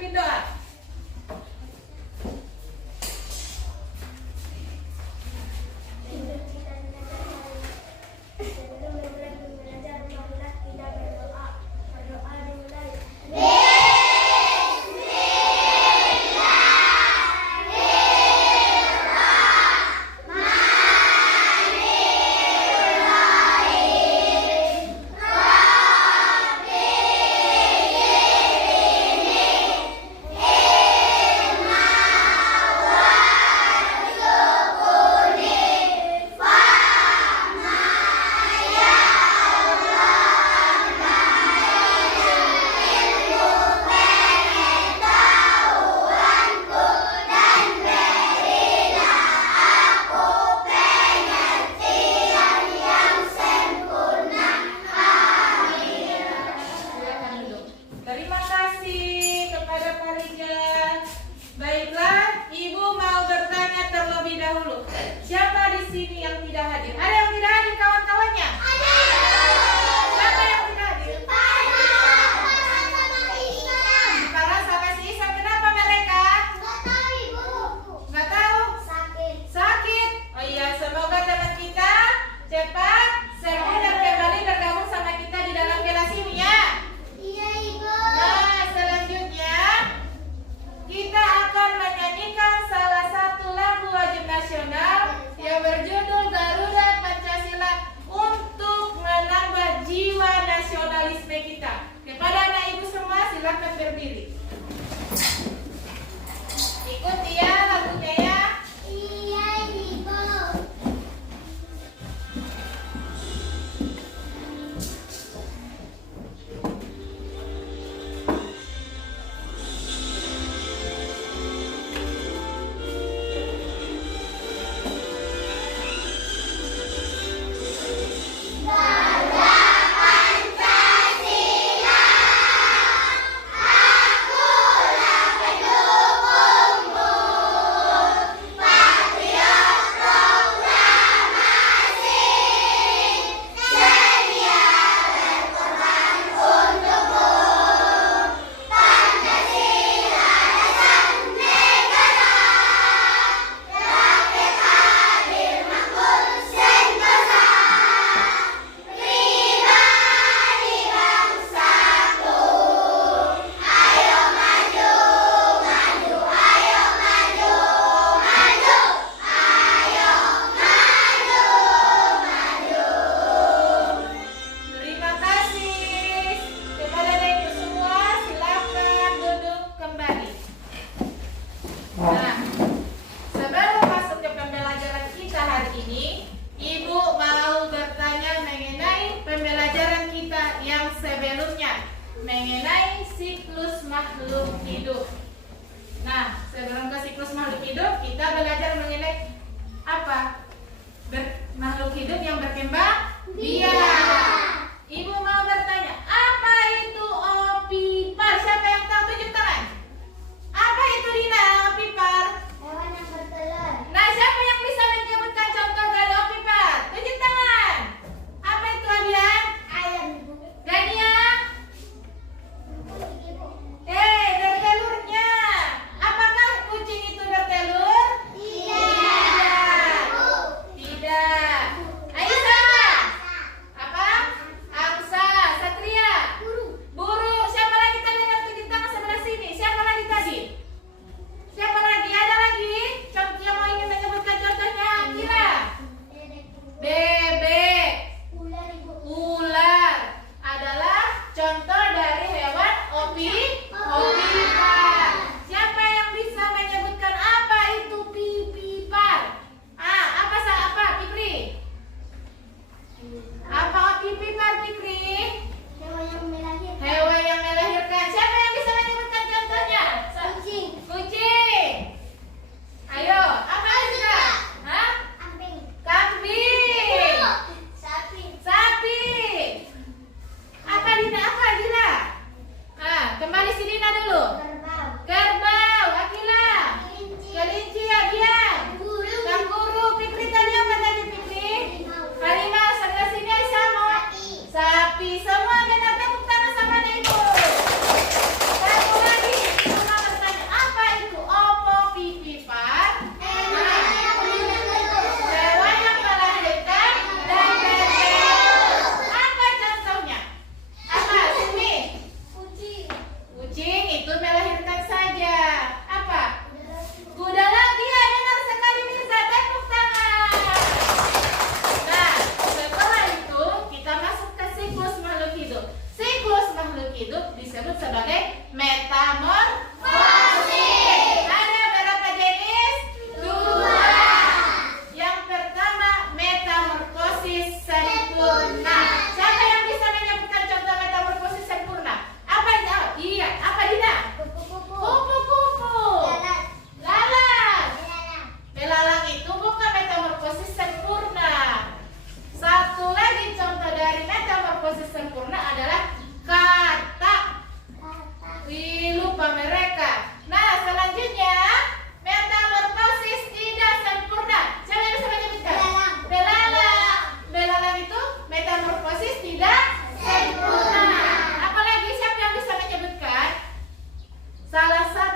pimpin doa.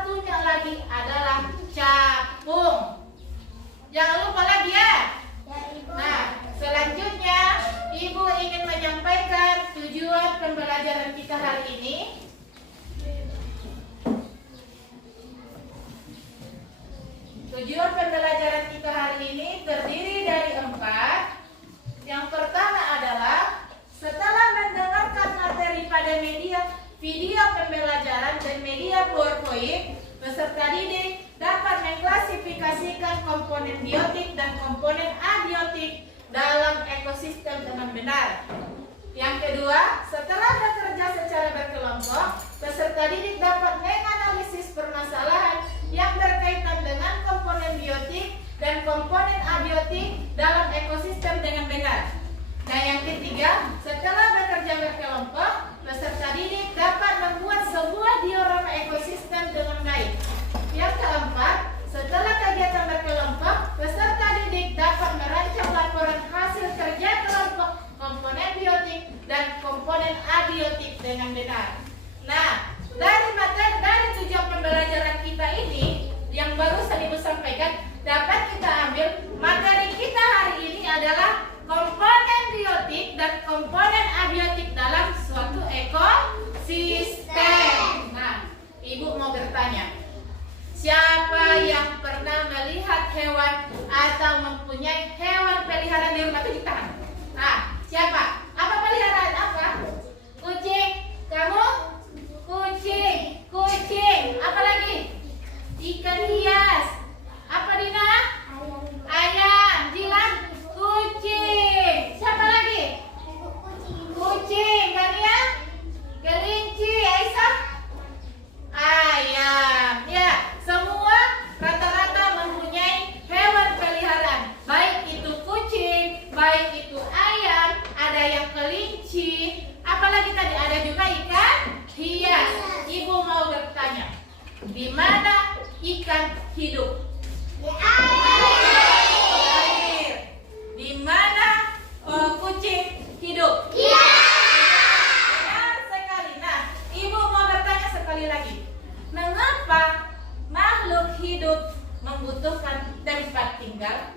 satunya lagi adalah capung. Jangan lupa lagi ya. Nah, selanjutnya Ibu ingin menyampaikan tujuan pembelajaran kita hari ini. Tujuan pembelajaran kita hari ini terdiri dari 4. Yang pertama adalah setelah mendengarkan materi pada media video pembelajaran dan media PowerPoint, peserta didik dapat mengklasifikasikan komponen biotik dan komponen abiotik dalam ekosistem dengan benar. Yang kedua, setelah bekerja secara berkelompok, peserta didik dapat menganalisis permasalahan yang berkaitan dengan komponen biotik dan komponen abiotik dalam ekosistem dengan benar. Nah, yang ketiga, setelah bekerja berkelompok, peserta didik dapat membuat sebuah diorama ekosistem dengan baik. Yang keempat, setelah kegiatan berkelompok, peserta didik dapat merancang laporan hasil kerja kelompok komponen biotik dan komponen abiotik dengan benar. Nah, dari tujuan pembelajaran kita ini yang barusan Ibu sampaikan, dapat kita ambil materi kita hari ini adalah komponen biotik dan komponen abiotik dalam suatu ekosistem. Nah, Ibu mau bertanya, siapa yang pernah melihat hewan atau mempunyai hewan peliharaan di rumah itu di tangan? Nah, siapa? Apa peliharaan apa? Kucing. Kamu? Kucing. Kucing. Apa lagi? Ikan hias. Apa Dina? Ayam. Jilan? Kucing. Siapa lagi? Kucing. Kania? Kelinci. Aisyah? Ayam. Ya, semua rata-rata mempunyai hewan peliharaan. Baik itu kucing, baik itu ayam, ada yang kelinci. Apalagi tadi ada juga ikan hias. Ibu mau bertanya, di mana ikan hidup? Di air. Di mana kucing hidup? Iya. Benar sekali. Nah, Ibu mau bertanya sekali lagi. Mengapa makhluk hidup membutuhkan tempat tinggal?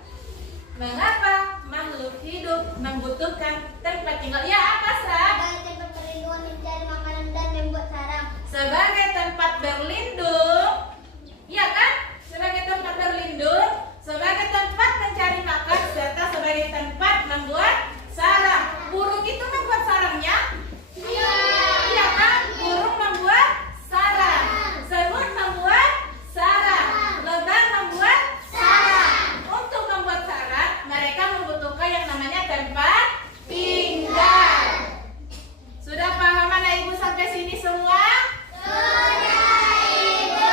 Mengapa makhluk hidup membutuhkan tempat tinggal? Ya, apa, Sah? Sebagai tempat perlindungan mencari makanan dan membuat sarang. Sebagai tempat berlindung, ya kan? Sebagai tempat berlindung, sebagai tempat mencari makan, serta sebagai tempat membuat sarang. Burung itu membuat sarangnya? Iya. Iya kan? Burung membuat sarang. Semut membuat sarang. Lebah membuat sarang. Untuk membuat sarang, mereka membutuhkan yang namanya tempat tinggal. Sudah paham anak Ibu sampai sini semua? Sudah, Ibu.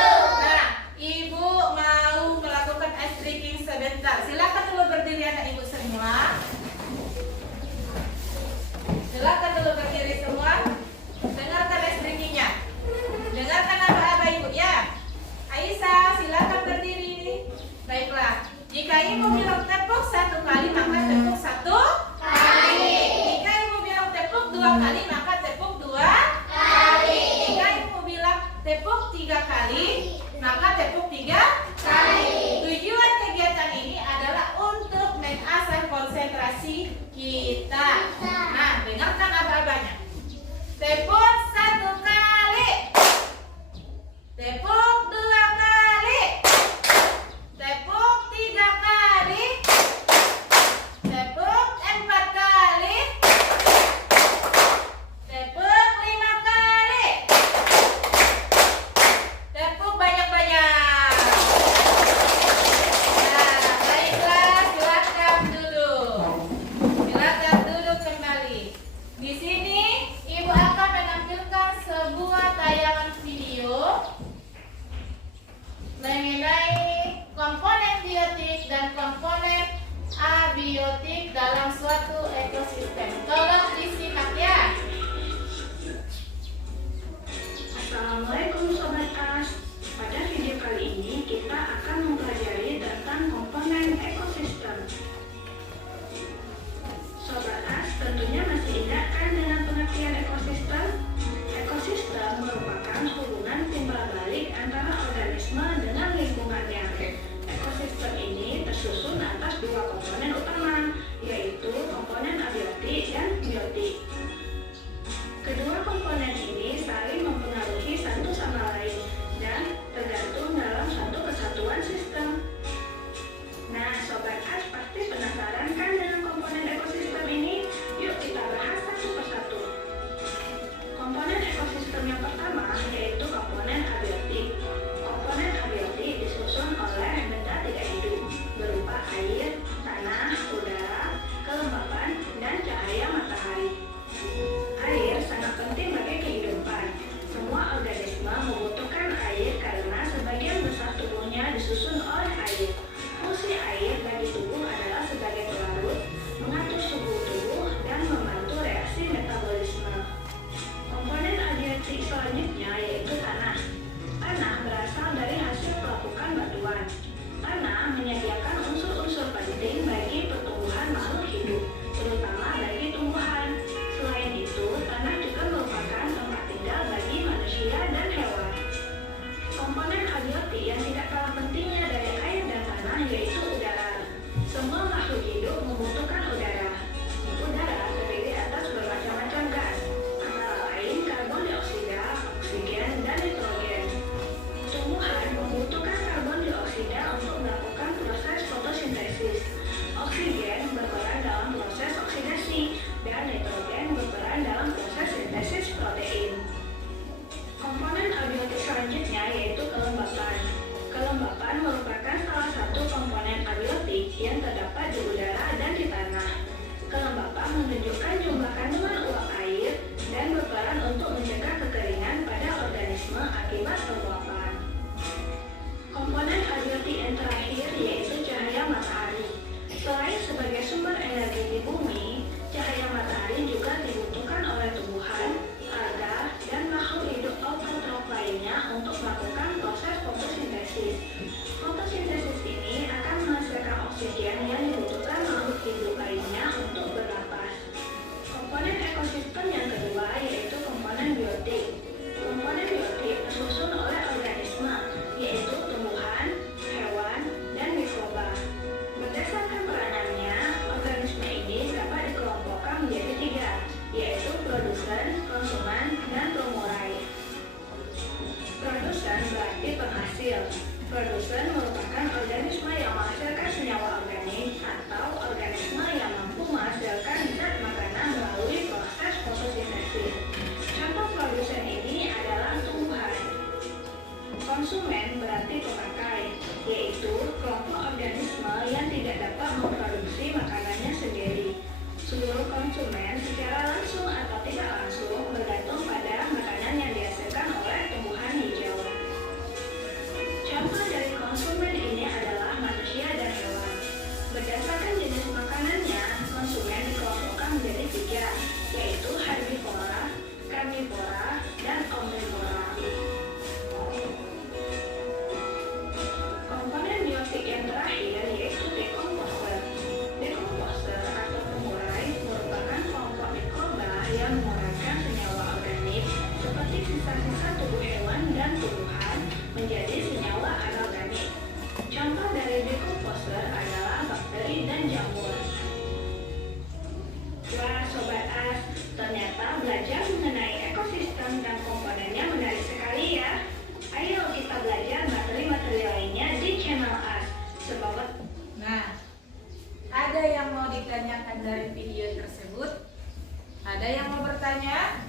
Komponen abiotik yang tidak kalah pentingnya dari air dan tanah yaitu udara. Semua makhluk hidup membutuhkan udara. Udara terdiri atas bermacam-macam gas, antara lain karbon dioksida, oksigen, dan nitrogen. Tumbuhan membutuhkan karbon dioksida untuk melakukan proses fotosintesis. Oksigen berperan dalam proses oksidasi, dan nitrogen berperan dalam proses sintesis protein. Komponen abiotik selanjutnya yaitu kelembapan. Kelembapan merupakan salah satu komponen abiotik yang terdapat di udara dan di tanah. Kelembapan menunjukkan jumlah kandungan uap air dan berperan untuk mencegah kekeringan pada organisme akibat penguapan. Komponen abiotik yang terakhir yaitu cahaya matahari. Selain sebagai sumber energi di bumi, cahaya matahari juga dibutuhkan oleh tumbuhan, alga, dan makhluk hidup autotrof lainnya untuk melakukan proses fotosintesis. Fotosintesis ini akan menghasilkan oksigen yang dibutuhkan makhluk hidup lainnya untuk bernapas. Komponen ekosistem yang kedua yaitu komponen biotik. Komponen biotik disusun oleh organisme, yaitu tumbuhan, hewan, dan mikroba. Berdasarkan peranannya, organisme ini dapat dikelompokkan menjadi 3, yaitu produsen, konsumen, dan pemurai. Produsen berarti penghasil. Produsen merupakan organisme yang menghasilkan senyawa organik atau organisme yang mampu menghasilkan zat makanan melalui proses fotosintesis. Contoh produsen ini adalah tumbuhan. Konsumen berarti pemakai, yaitu kelompok organisme yang tidak dapat memproduksi makanannya sendiri. Seluruh konsumen secara langsung atau tidak langsung bergantung pada makanan yang dihasilkan oleh tumbuhan hijau. Contoh dari konsumen ini adalah manusia dan hewan. Berdasarkan jenis makanannya, konsumen dikelompokkan menjadi 3, yaitu herbivora, karnivora, dan omnivora. Komponen biotik yang terakhir yaitu dekomposer. Dekomposer atau pemurai merupakan kelompok mikroba yang menguraikan senyawa organik seperti sisa-sisa tubuh hewan dan tumbuhan menjadi senyawa anorganik. Contoh dari dekomposer adalah bakteri dan jamur. Wah, Sobat As, ternyata belajar mengenai ekosistem dan komponennya menarik sekali ya. Ayo kita belajar materi-materi lainnya di channel As. Semoga. Nah, ada yang mau ditanyakan dari video tersebut? Ada yang mau bertanya?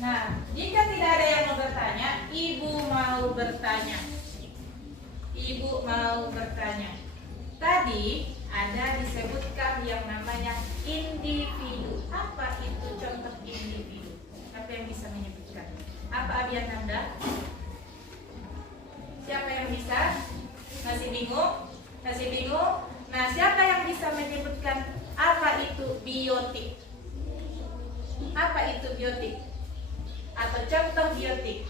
Nah, jika tidak ada yang mau bertanya, Ibu mau bertanya. Ibu mau bertanya. Tadi ada disebutkan yang namanya individu. Apa itu contoh individu? Siapa yang bisa menyebutkan? Apa Abian Nanda? Siapa yang bisa? Masih bingung? Masih bingung? Nah, siapa yang bisa menyebutkan apa itu biotik? Apa itu biotik? Atau contoh biotik?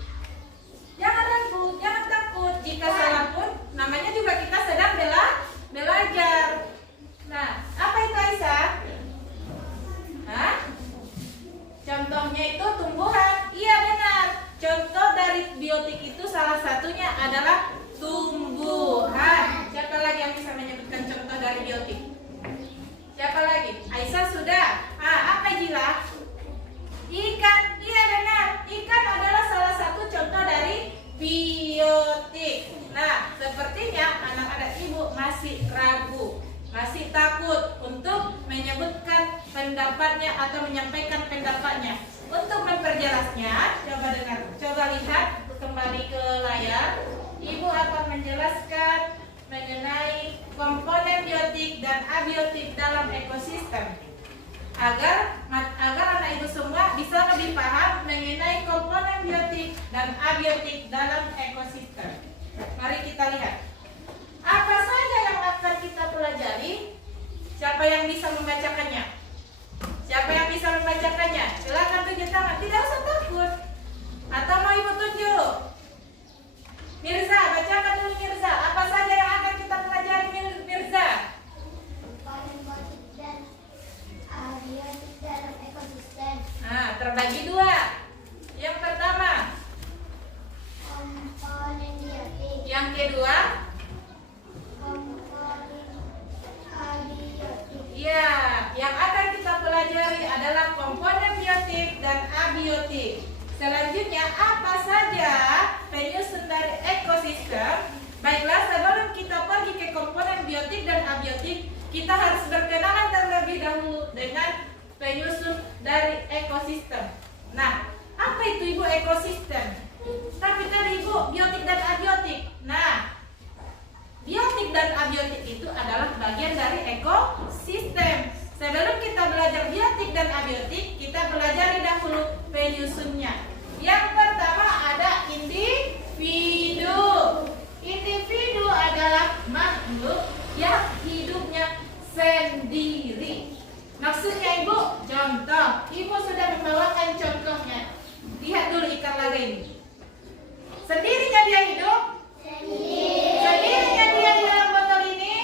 Jangan ragu, jangan takut. Jika salah pun, namanya juga kita sedang belajar. Nah, apa itu Aisyah? Hah? Contohnya itu tumbuhan. Iya benar. Contoh dari biotik itu salah satunya adalah tumbuhan. Siapa lagi yang bisa menyebutkan contoh dari biotik? Siapa lagi? Aisyah sudah. Apa Jila? Ikan. Iya benar. Ikan adalah salah satu contoh dari biotik. Nah, sepertinya anak-anak ibu masih ragu, masih takut untuk menyebutkan pendapatnya atau menyampaikan pendapatnya. Untuk memperjelasnya, coba dengar, coba lihat kembali ke layar. Ibu akan menjelaskan mengenai komponen biotik dan abiotik dalam ekosistem agar anak ibu semua bisa lebih paham mengenai komponen biotik dan abiotik dalam ekosistem. Mari kita lihat apa saja yang akan kita pelajari. Siapa yang bisa membacakannya? Siapa yang bisa membacakannya? Silakan tunjuk tangan, tidak usah takut. Atau mau ibu tunjuk? Mirza, bacakan dulu Mirza. Apa saja yang akan kita pelajari Mirza? Komponen biotik dan abiotik dalam ekosistem. Nah, terbagi dua. Yang pertama, Komponen ekosistem. Baiklah, sebelum kita pergi ke komponen biotik dan abiotik, kita harus berkenalan terlebih dahulu dengan penyusun dari ekosistem. Nah, apa itu Ibu ekosistem? Tapi tadi Ibu biotik dan abiotik. Nah, biotik dan abiotik itu adalah bagian dari ekosistem. Sebelum kita belajar biotik dan abiotik, kita pelajari dahulu penyusunnya. Yang pertama ada individu. Individu adalah makhluk yang hidupnya sendiri. Maksudnya Ibu, contoh. Ibu sudah membawakan contohnya. Lihat dulu ikan lele ini. Sendirinya dia hidup? Sendirinya dia di dalam botol ini?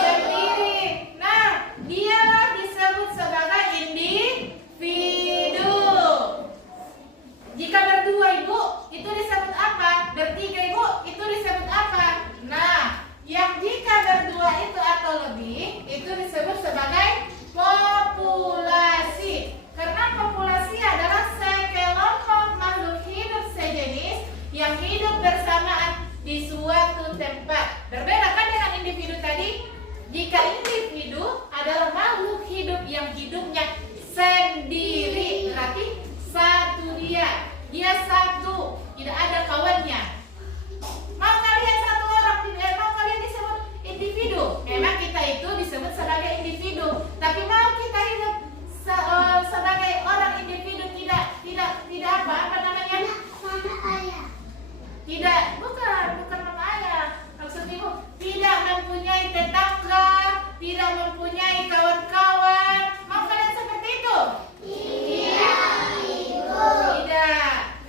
Sendiri. Nah, dia disebut sebagai individu. Jika berdua Ibu, itu disebut apa? Bertiga Ibu, itu disebut apa? Nah, yang jika berdua itu atau lebih, itu disebut sebagai populasi. Karena populasi adalah sekelompok makhluk hidup sejenis yang hidup bersamaan di suatu tempat. Berbeda kan dengan individu tadi? Jika individu adalah makhluk hidup yang hidupnya sendiri, berarti satu dia satu, tidak ada kawannya. Mau kalian satu orang, mau kalian disebut individu? Memang kita itu disebut sebagai individu, tapi mau kita hidup sebagai orang individu tidak apa namanya? Mama ayah. Tidak, bukan mama ayah. Maksud Ibu tidak mempunyai tetangga, tidak mempunyai kawan-kawan. Mau kalian seperti itu? Tidak.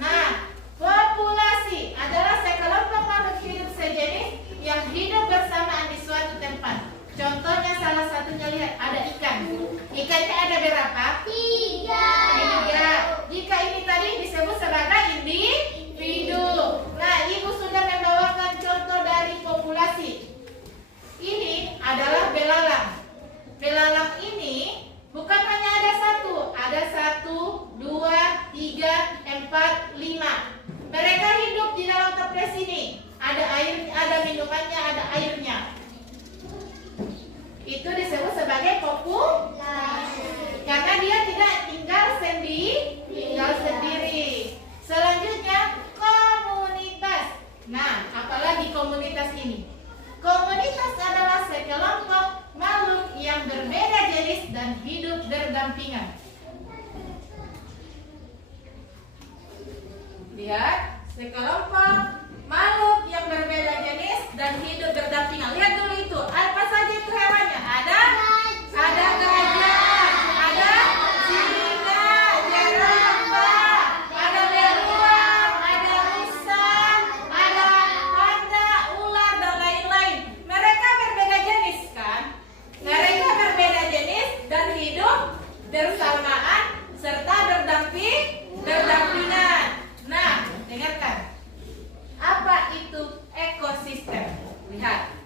Nah, populasi adalah sekelompok makhluk hidup sejenis yang hidup bersamaan di suatu tempat. Contohnya salah satunya lihat ada ikan. Ikannya ada berapa? 3. Jika ini tadi disebut sebagai individu. Nah, Ibu sudah membawakan contoh dari populasi. Ini adalah belalang. Belalang ini bukan hanya ada satu, ada 1, 2, 3, 4, 5. Mereka hidup di dalam toples ini. Ada air, ada minumannya, ada airnya. Itu disebut sebagai populasi. Karena dia tidak tinggal sendiri. Selanjutnya komunitas. Nah, apalagi komunitas ini? Komunitas adalah sekelompok makhluk yang berbeda jenis dan hidup berdampingan. Lihat, sekelompok makhluk yang berbeda jenis dan hidup berdampingan. Lihat dulu itu, apa saja itu hewannya? Ada gajah, ada singa, jerapah, ada beruang, ada rusa, ada panda, ular dan lain-lain. Mereka berbeda jenis kan? Mereka berbeda jenis dan hidup bersamaan serta berdampingan. Nah, dengarkan. Apa itu ekosistem? Lihat.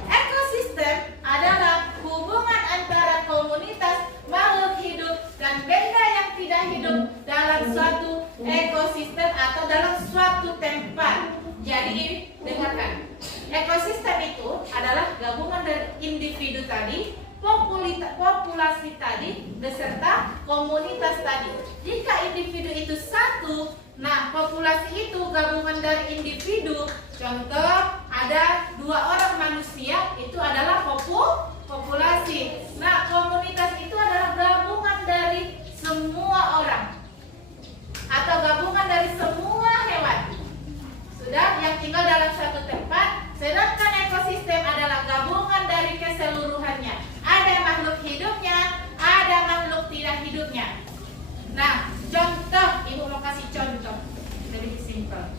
Ekosistem adalah hubungan antara komunitas makhluk hidup dan benda yang tidak hidup dalam suatu ekosistem atau dalam suatu tempat. Jadi, dengarkan. Ekosistem itu adalah gabungan dari individu tadi, populasi tadi, beserta komunitas tadi. Jika individu itu satu, nah populasi itu gabungan dari individu. Contoh, ada 2 orang manusia, itu adalah populasi. Nah, komunitas itu adalah gabungan dari semua orang atau gabungan dari semua hewan. Sudah, yang tinggal dalam satu tempat. Sedangkan ekosistem adalah gabungan dari keseluruhannya. Ada makhluk hidupnya, ada makhluk tidak hidupnya. Nah, contoh, Ibu mau kasih contoh lebih simpel.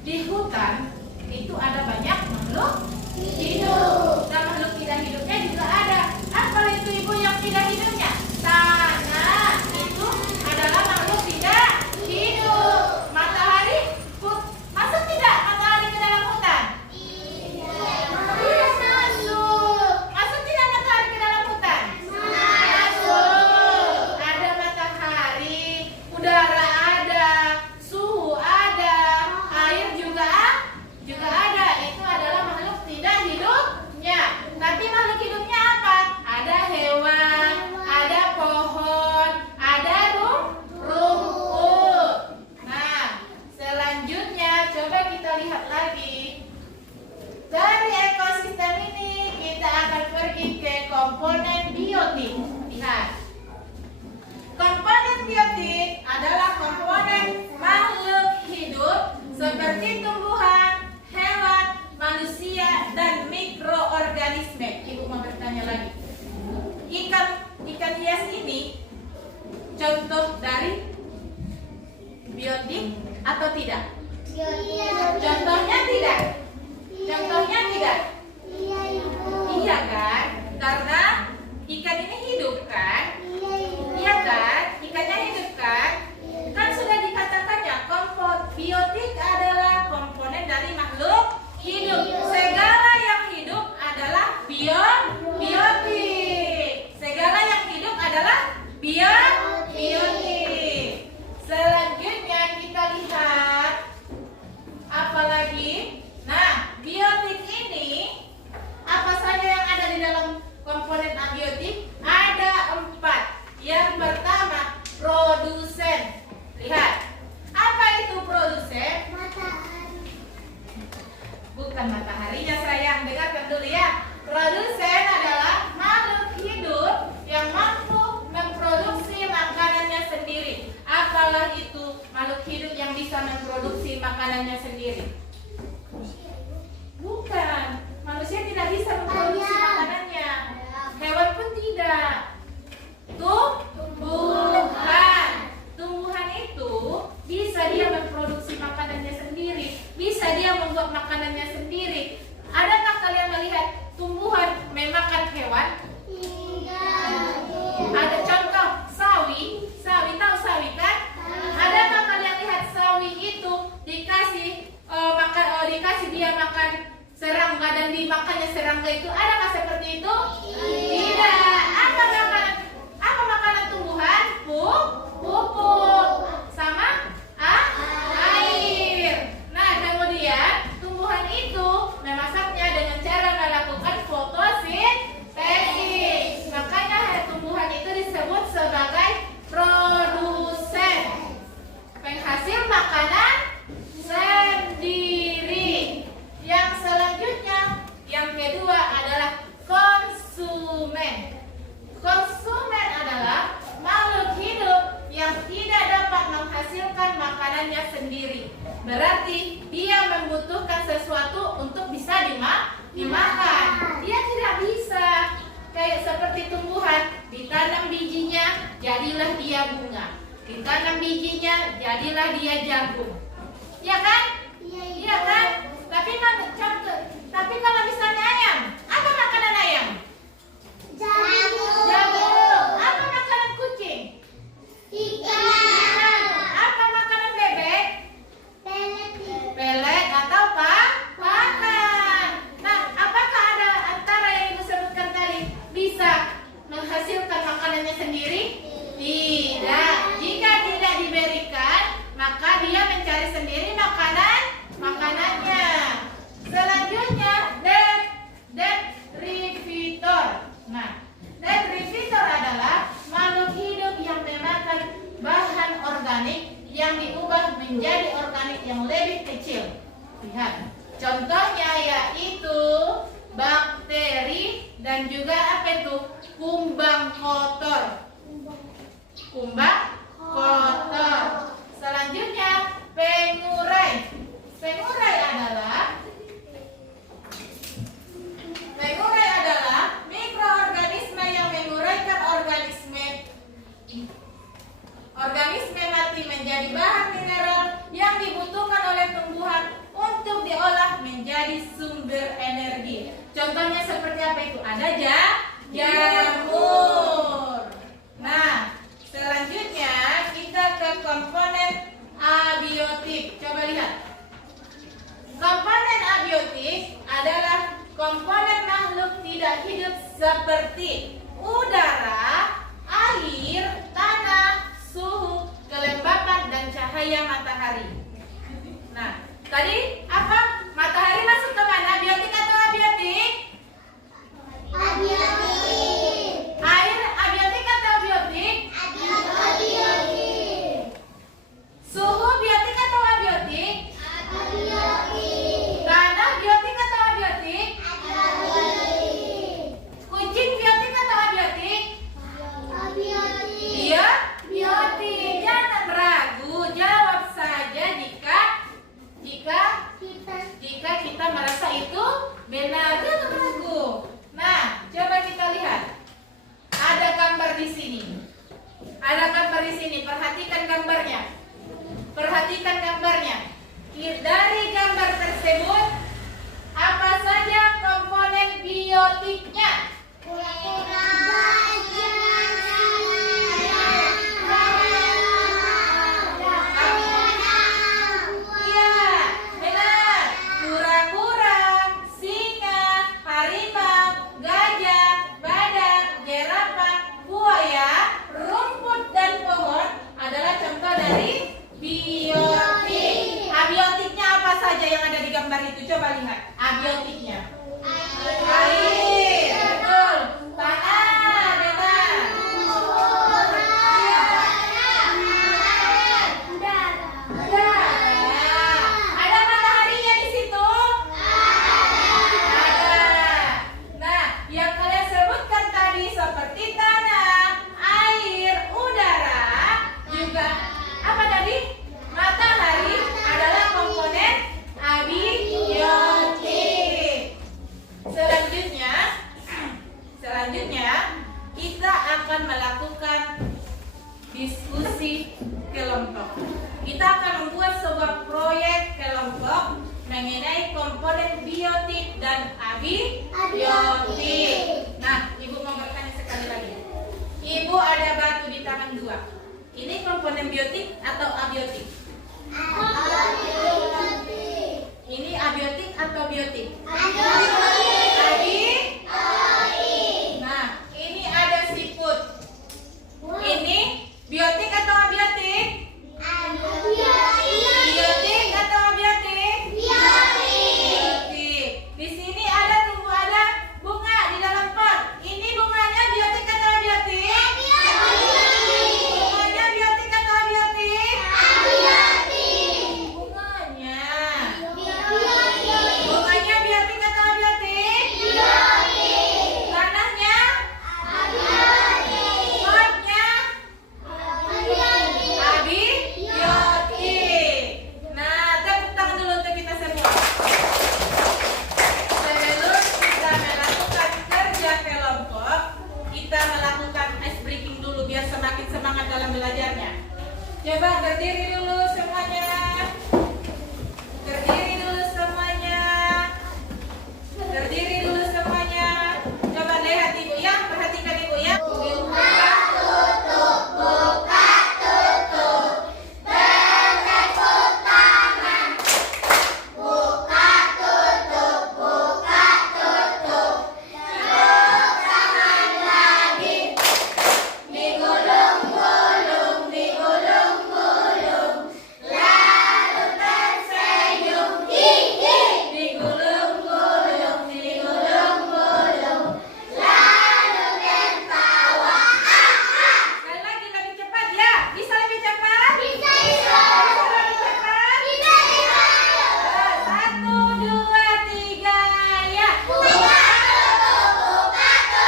Di hutan itu ada banyak makhluk hidup. Dan makhluk tidak hidupnya juga ada. Apa itu Ibu yang tidak hidupnya? Tanah itu adalah makhluk tidak hidup. Matahari, masuk tidak matahari ke dalam hutan? Masuk tidak matahari ke dalam hutan? Masuk. Ada matahari, udara ada, suhu ada, air juga ada. adalah komponen makhluk hidup seperti tumbuhan, hewan, manusia, dan mikroorganisme. Ibu mau bertanya lagi. Ikan hias ini contoh dari biotik atau tidak? Contohnya tidak? Contohnya tidak? Iya kan? Karena ikan ini hidup kan? Iya kan? Ikannya hidup kan? Kan sudah dikatakannya biotik adalah komponen dari makhluk hidup. Segala yang hidup adalah biotik. Segala yang hidup adalah biotik. Selanjutnya kita lihat apa lagi? Nah, biotik ini apa saja yang ada di dalam komponen abiotik? Ada 4. Yang pertama, produsen. Lihat, apa itu produsen? Bukan mataharinya sayang, dengarkan dulu ya. Produsen adalah makhluk hidup yang mampu memproduksi makanannya sendiri. Apalah itu makhluk hidup yang bisa memproduksi makanannya sendiri? Bukan, manusia tidak bisa memproduksi makanannya. Hewan pun tidak. Tumbuhan. Tumbuhan itu bisa dia memproduksi makanannya sendiri, bisa dia membuat makanannya sendiri. Adakah kalian melihat tumbuhan memakan hewan? Ada contoh sawi. Sawi, tahu sawi kan? Adakah kalian lihat sawi itu dikasih dikasih dia makan serangga dan dimakannya serangga itu? Adakah seperti itu? Tidak. Apa makanan tumbuhan? Pupuk sama air. Nah, kemudian tumbuhan itu memasaknya dengan cara melakukan fotosintesis. Makanya tumbuhan itu disebut sebagai produsen, penghasil makanan sendiri. Yang selanjutnya, yang kedua adalah konsumen. Konsumen adalah makhluk hidup yang tidak dapat menghasilkan makanannya sendiri. Berarti dia membutuhkan sesuatu untuk bisa dimakan. Dia tidak bisa kayak seperti tumbuhan, ditanam bijinya, jadilah dia bunga. Ditanam bijinya, jadilah dia jagung. Iya kan? Iya kan? Tapi kalau misalnya ayam, apa makanan ayam? Jagung. Apa makanan kucing? Ikan. Apa makanan bebek? Pelet atau pakan. Nah, apakah ada antara yang ibu sebutkan tadi bisa menghasilkan makanannya sendiri? Tidak. Jika tidak diberikan, maka dia mencari sendiri makanannya. Selanjutnya, detritivor. Nah, detritivor adalah makhluk hidup yang memakan bahan organik yang diubah menjadi organik yang lebih kecil. Lihat, contohnya yaitu bakteri dan juga apa itu? Kumbang kotor. Kumbang kotor. Selanjutnya, pengurai. Pengurai adalah mikroorganisme yang menguraikan organisme mati menjadi bahan mineral yang dibutuhkan oleh tumbuhan untuk diolah menjadi sumber energi. Contohnya seperti apa itu? Ada jamur. Nah, selanjutnya kita ke komponen abiotik. Coba lihat. Komponen abiotik adalah komponen makhluk tidak hidup seperti udara, air, tanah, suhu, kelembapan, dan cahaya matahari. Nah, tadi apa? Matahari masuk ke mana? Abiotik atau abiotik? Abiotik. Air abiotik atau abiotik? Abiotik. Suhu biotik atau abiotik? Abiotik. Tanah biotik atau abiotik? Abiotik. Kucing biotik atau kita merasa itu benar dan ragu. Nah, coba kita lihat. Ada gambar di sini. Ada gambar di sini. Perhatikan gambarnya. Perhatikan gambarnya. Dari gambar tersebut, apa saja komponen biotiknya? Gambar itu coba lihat abiotiknya. Air, betul. Tanah, benar. Udara. Ada mataharinya di situ? Ada. Nah, yang kalian sebutkan tadi seperti tanah, air, udara, juga apa tadi? Matahari adalah komponen abiotik. Selanjutnya kita akan melakukan diskusi kelompok. Kita akan membuat sebuah proyek kelompok mengenai komponen biotik dan abiotik. Nah, Ibu mau bertanya sekali lagi. Ibu ada batu di tangan 2. Ini komponen biotik atau abiotik? Ini abiotik atau biotik? Nah, ini ada siput. Ini biotik atau abiotik? Biotik atau abiotik? Biotik. Di sini ada bunga di dalam pot. Ini bunganya biotik atau abiotik? Bunganya biotik atau abiotik? Bunganya. Bunganya biotik atau abiotik? Tanahnya? Potnya? Abiotik. Nah, tepuk tangan dulu untuk kita semua. Sebelum kita melakukan kerja kelompok, kita melakukan ice breaking dulu biar semakin semangat dalam belajarnya. Coba berdiri dulu semuanya. Berdiri dulu semuanya. Berdiri dulu semuanya. Coba lihat Ibu ya, perhatikan Ibu ya. Digulung-gulung, digulung-gulung, lalu tertawa. Sekali lagi lebih cepat ya. Bisa lebih cepat? Bisa lebih cepat? 1, 2, 3, ya. Oke, tepuk tangan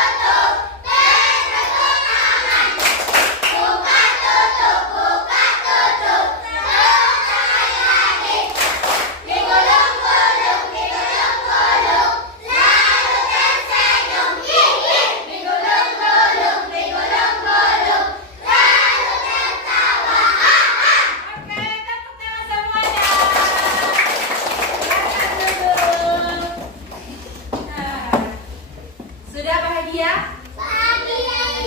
semuanya. Silakan duduk. Nah, sudah bahagia?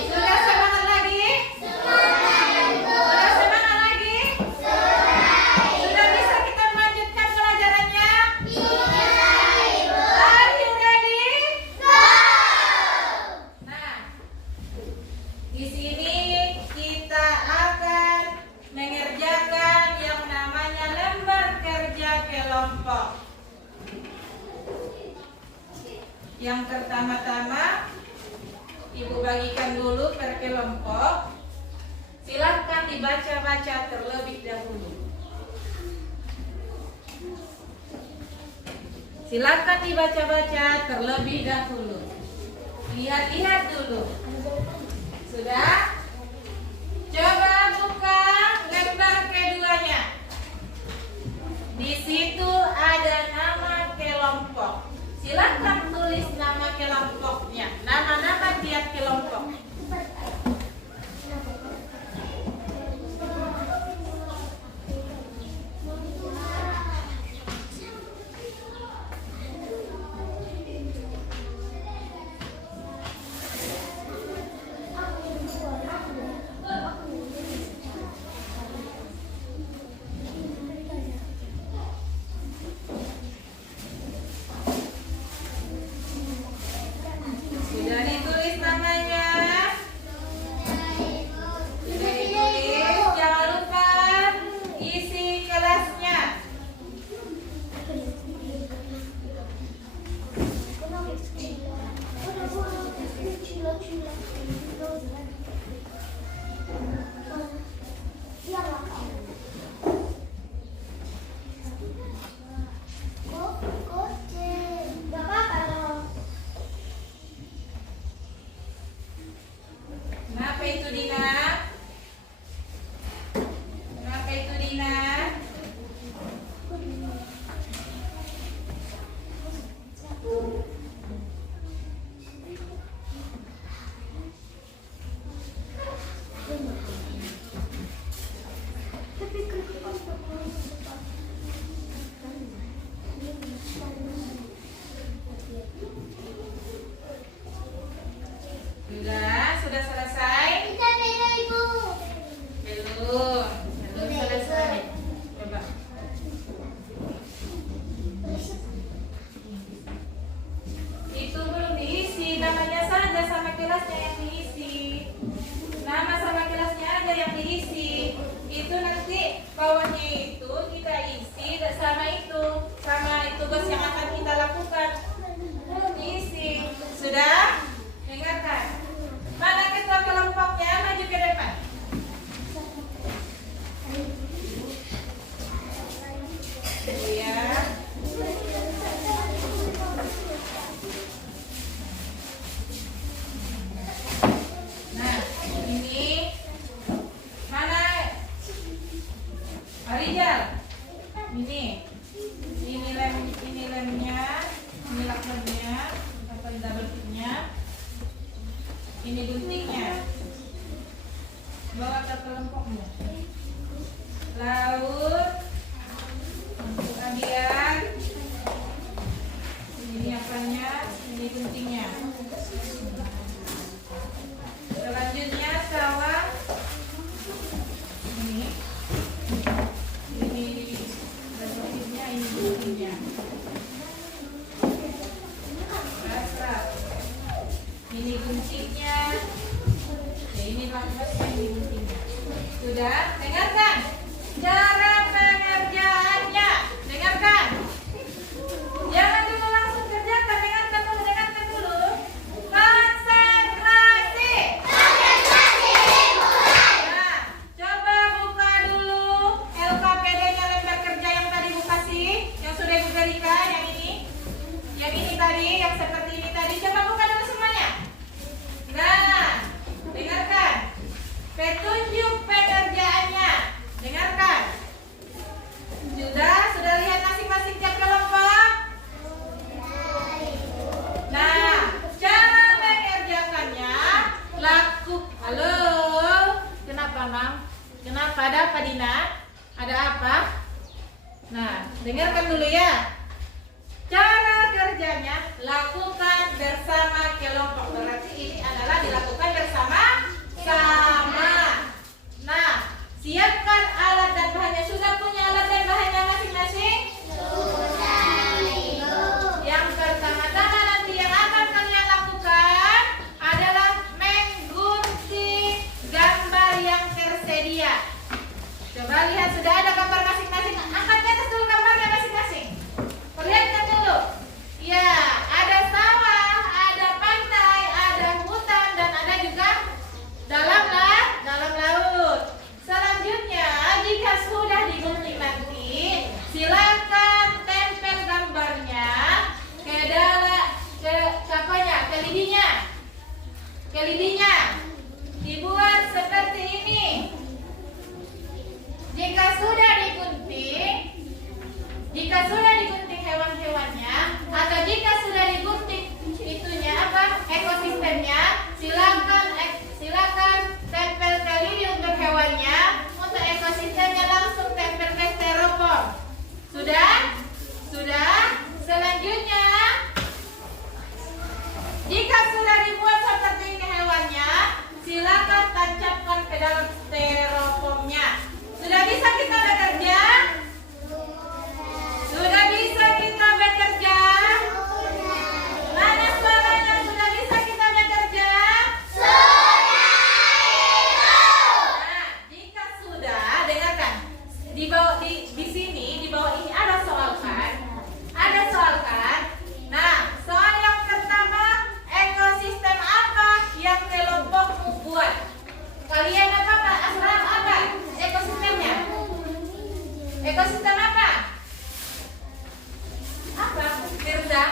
Sudah semangat lagi? Sudah semangat lagi? Sudah bisa kita melanjutkan pelajarannya? Are you ready? Nah, di sini kita akan mengerjakan yang namanya lembar kerja kelompok. Yang pertama-tama, Ibu bagikan dulu per kelompok. Silahkan dibaca-baca terlebih dahulu. Silakan dibaca-baca terlebih dahulu. Lihat-lihat dulu. Sudah? Coba buka lembar keduanya. Di situ ada nama kelompok. sama tugas yang akan kita lakukan. Isi. Sudah? Dengarkan. Mana ketua kelompoknya? Maju ke depan. Ya. Nah, ini mana Arijal? Ini lemnya, ini laknanya, apa double tipnya, ini guntingnya. Bawa ke kelompoknya. Laut, untuk ambilan, ini apanya, ini guntingnya. Selanjutnya sawah, ini guntingnya, ini guntingnya. Rasap, ini guntingnya. Ini laknanya, ini guntingnya. Sudah, dengarkan cara pengerjaannya. Dengarkan. Jangan dulu langsung kerjakan. Dengarkan dulu. Konsentrasi. Nah, coba buka dulu LKPD-nya, lembar kerja yang tadi Bu kasih, yang sudah Ibu berikan, yang ini. Yang ini tadi, yang seperti ini tadi. Coba buka dulu semuanya. Nah, dengarkan. Petunjuk pengerjaannya. Dengarkan. Sudah lihat masing-masing tiap kelompok? Nah, cara mengerjakannya halo. Kenapa, Mang? Kenapa? Ada apa, Dina? Ada apa? Nah, dengarkan dulu ya. Cara kerjanya lakukan bersama kelompok. Berarti ini adalah dilakukan bersama-sama. Nah, siapkan alat dan bahannya. Sudah punya alat dan bahannya masing-masing? Yang pertama-tama nanti yang akan kalian lakukan adalah menggunting gambar yang tersedia. Coba lihat, sudah ada gambar masing-masing. Angkat ke atas dulu gambarnya masing-masing. Perlihatkan dulu. Ya, ada sawah, ada pantai, ada hutan, dan ada juga dalam laut. Selanjutnya, jika sudah digunting nanti, silakan tempel gambarnya ke lidinya. Dibuat seperti ini. Jika sudah digunting hewan-hewannya, atau jika sudah digunting ekosistemnya, silakan tempel ke lidi untuk hewannya. Untuk ekosistemnya langsung tempel ke styrofoam. Sudah? Selanjutnya, jika sudah dibuat seperti ini hewannya, silakan tancapkan ke dalam styrofoamnya. Sudah bisa kita bekerja? Mana suaranya? Sudah bisa kita bekerja? Nah, jika sudah, dengarkan. Di sini, di bawah ini ada soal kan? Nah, soal yang pertama, ekosistem apa yang kelompokmu buat? Kalian apa? Asal apa? Ekosistemnya? Ekosistem apa? Apa? Firza?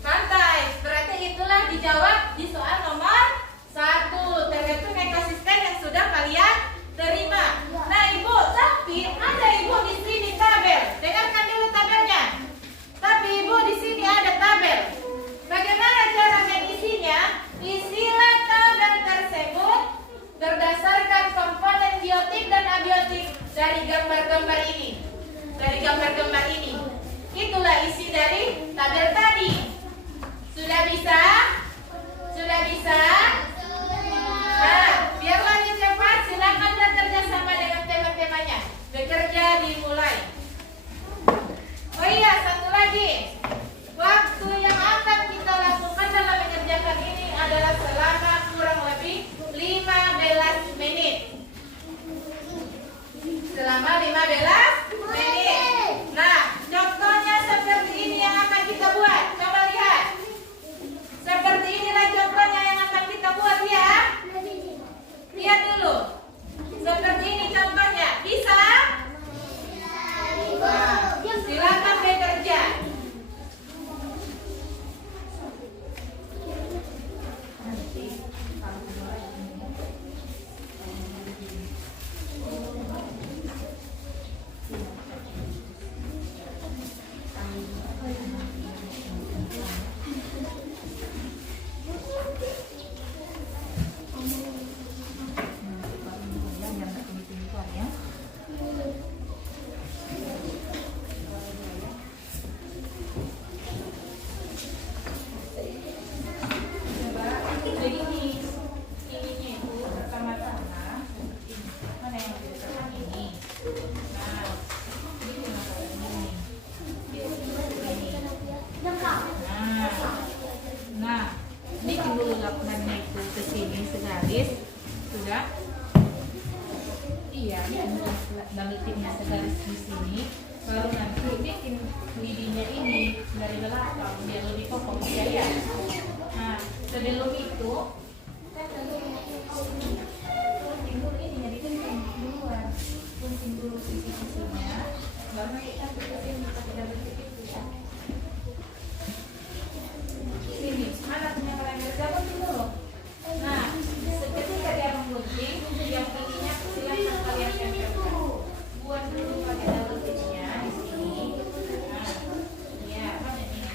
Pantai. Berarti itulah dijawab di soal nomor 1. Tergantung ekosistem yang sudah kalian terima. Nah, Ibu, tapi ada Ibu di sini tabel. Dengarkan dulu tabelnya. Tapi Ibu di sini ada tabel. Bagaimana cara mengisinya? Isilah tabel tersebut berdasarkan komponen biotik dan abiotik dari gambar-gambar ini. Itulah isi dari tabel tadi. developmentnya itu ke sini segaris, sudah. Iya, ini balutinnya segaris di sini. Baru nanti bikin lidinya ini dari belakang biar lebih kokoh ya. Nah, sebelum itu gunting dulu ininya digunting duluan, gunting dulu sisi-sisinya, baru nanti kita tutupin pakai double tip itu ya. Sini, mana punya kalender? Dia gunting dulu. Nah, ketika dia menggunting, yang ininya silakan kalian tempelkan. Buat dulu pakai double tipnya di sini. Nah, ya, mana ini?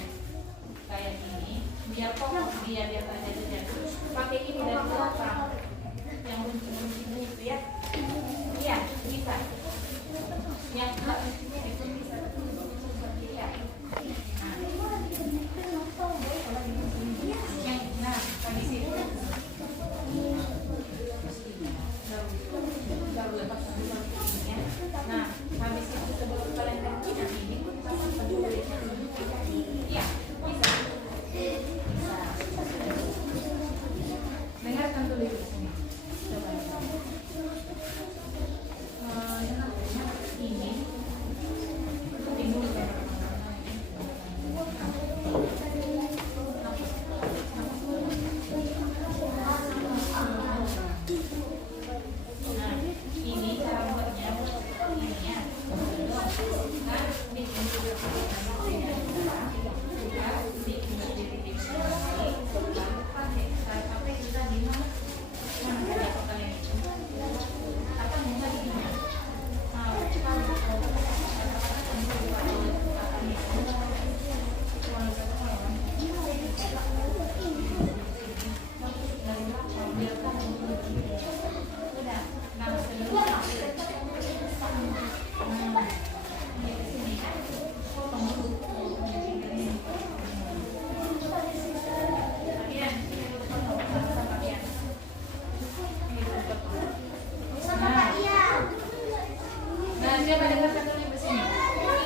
Kayak ini, biar kokoh dia biar tak jatuh. Pakai ini dari belakang, yang gunting-gunting itu ya. Iya, bisa. Yang belakangnya itu bisa. Iya. Nah, di sini. Baru lepas dulu ya. Nah, habis itu sebelum kalian ganti nanti ini pun pasang dulu ya. Iya, bisa. Bisa. Dengarkan dulu di sini. Coba.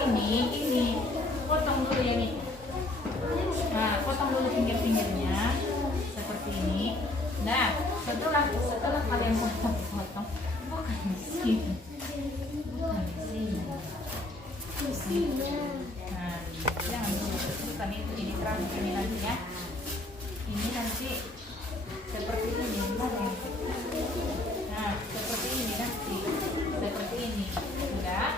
Ini timbul ini potong dulu yang ini. Nah, potong dulu pinggir-pinggirnya seperti ini. Nah, setelah kalian potong, bukan di sini, bukan di sini. Nah, jangan dulu, bukan itu, ini terakhir ini nanti ya. Ini nanti seperti ini, nah seperti ini nanti, seperti ini, enggak,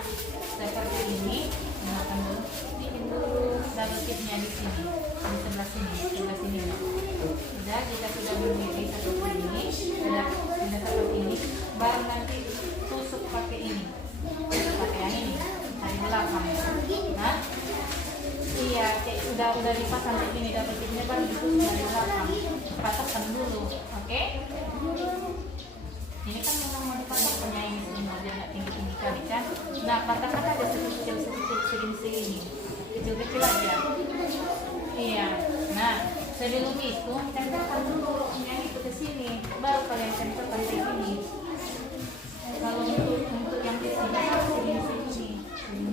seperti ini. Gunakan dulu, bikin dulu double tipnya di sini, di sebelah sini. Sudah, jika sudah berdiri seperti ini, sudah seperti ini, baru nanti tusuk pakai ini, pakai yang ini dari belakang. Nah, iya, kayak udah dipasang di sini double tipnya, baru ditusuk dari belakang, patahkan dulu, oke? Ini kan memang mau dipatahkannya ini semua, dia nggak tinggi kali kan? Nah, patahkan aja segini, kecil aja. Iya. Nah, sebelum itu tempelkan dulu yang itu ke sini, baru kalian tempelkan ke sini. Kalau untuk yang di sini,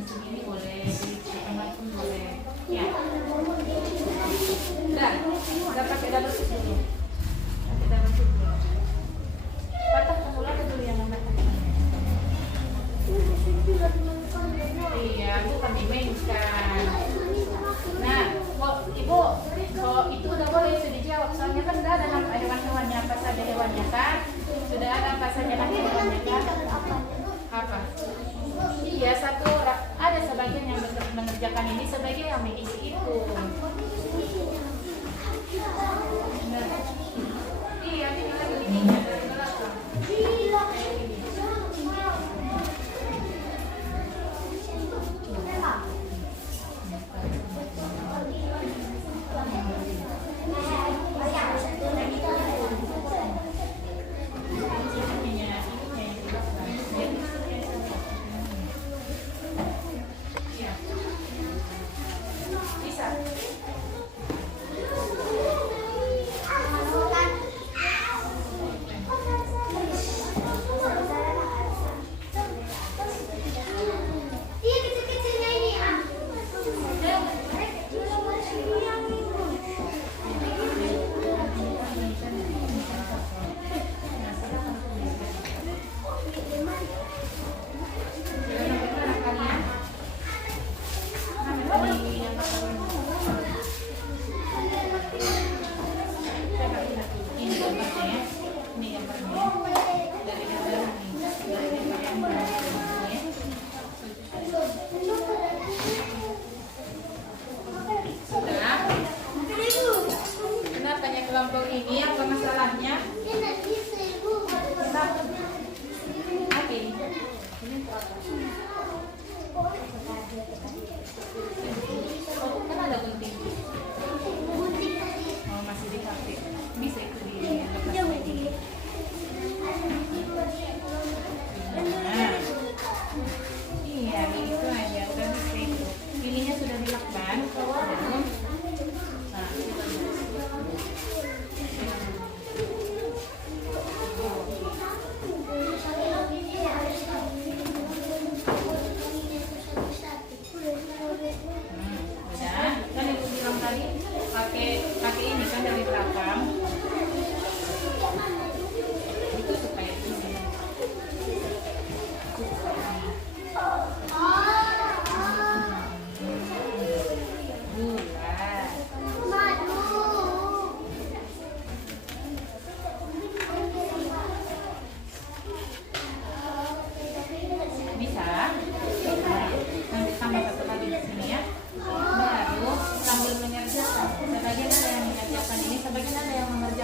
segini boleh, di tengah pun boleh. Ya. Udah pakai double tip dulu. Patahkan dulu yang mana? Iya, bukan dimainkan. Nah, ibu, itu udah boleh sudah dijawab. Soalnya kan udah ada hewan-hewannya, apa saja hewannya kan? Sudah ada apa saja hewannya kan? Apa? Iya, ada sebagian yang mengerjakan ini, sebagian yang mengisi itu. Nah, iya, ini lagi lidinya dari belakang. Bisa.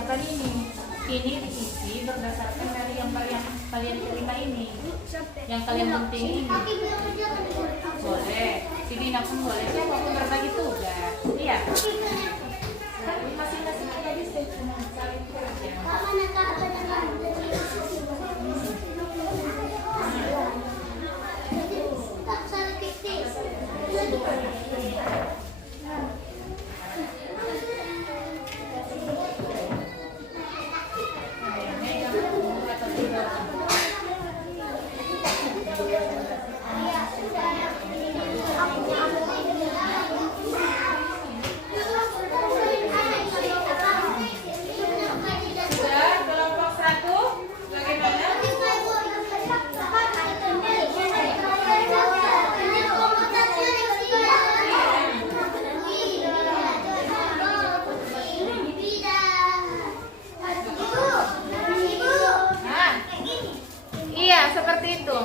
kerjakan ini. Ini diisi berdasarkan dari yang kalian terima ini. Yang kalian penting ini. Boleh. Si Dina pun boleh. Siapapun berbagi tugas. Iya. Kan masing-masing ada di stage saling kerja. Seperti itu.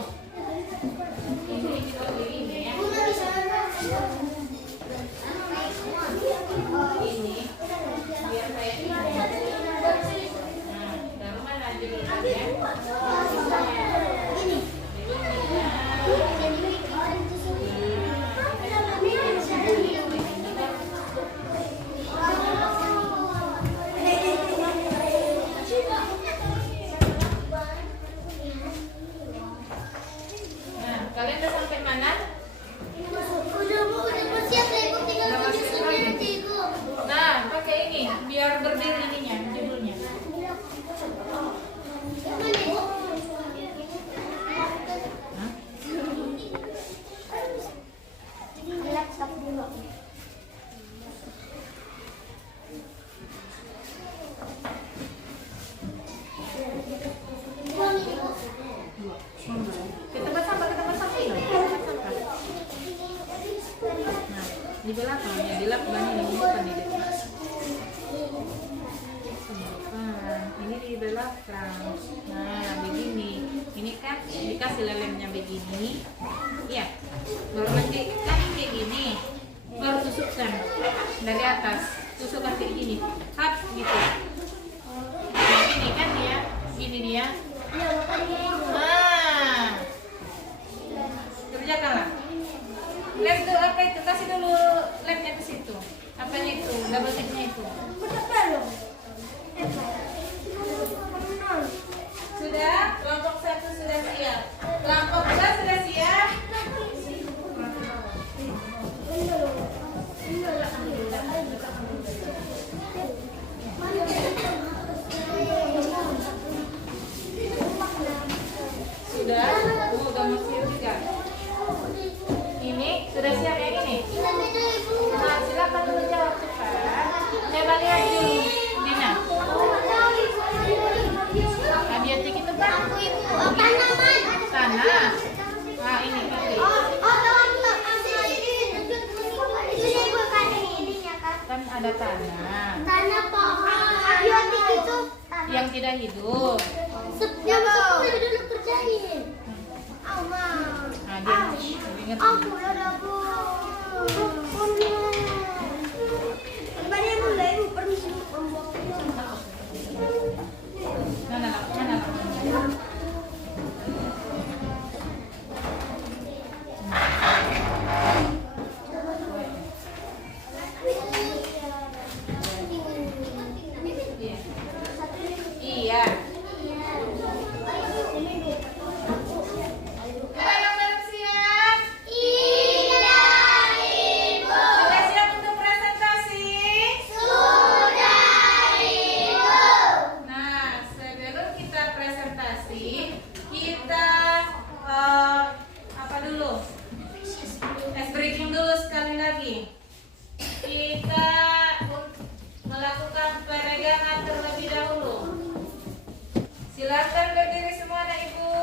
Ini juga begini ya. Ini biar kayak ini. Nah, taruh mana judulnya? Kalian udah sampai mana? Udah siap, Ibu, tinggal menyusunnya nanti, Ibu. Nah, pakai ini biar berdiri ininya, judulnya. Mana, Ibu? Laptop dulu. Kita bersama. Nah, di belakang ya, di belakang ini bukan di depan. Ini di belakang. Nah, begini. Ini kan dikasih lemnya begini. Iya. Baru nanti kan kayak gini. Baru tusukkan dari atas. Tusukkan kayak gini. Hap gitu. Nah, gini kan dia. Gini dia. Nah, kerjakanlah. Lem itu apa itu? Kasih dulu lemnya ke situ. Apanya itu? Double tipnya itu. Sudah? Kelompok 1 sudah siap. Kelompok 2 sudah siap. Sudah? Udah masih juga. Ini sudah siap yang ini? Nah, silakan dulu jawab cepat. Coba lihat dulu, Dina. Abiotik itu kan? Tanaman. Tanah. Nah, ini kaki. Ini Ibu kan ininya kan. Kan ada tanah Tanah pohon. Abiotik itu yang tidak hidup. yang seperti dulu kerjain. Nah, dia ingat. Aku udah Bu. Kembali mulai Ibu permisi membuat. Mana? Iya. Anak-anak siap? Iya, Ibu. Sudah siap untuk presentasi? Sudah, Ibu. Nah, sebelum kita presentasi, kita apa dulu? Ice breaking dulu sekali lagi. Kita melakukan peregangan terlebih dahulu. Silakan berdiri semua anak ibu.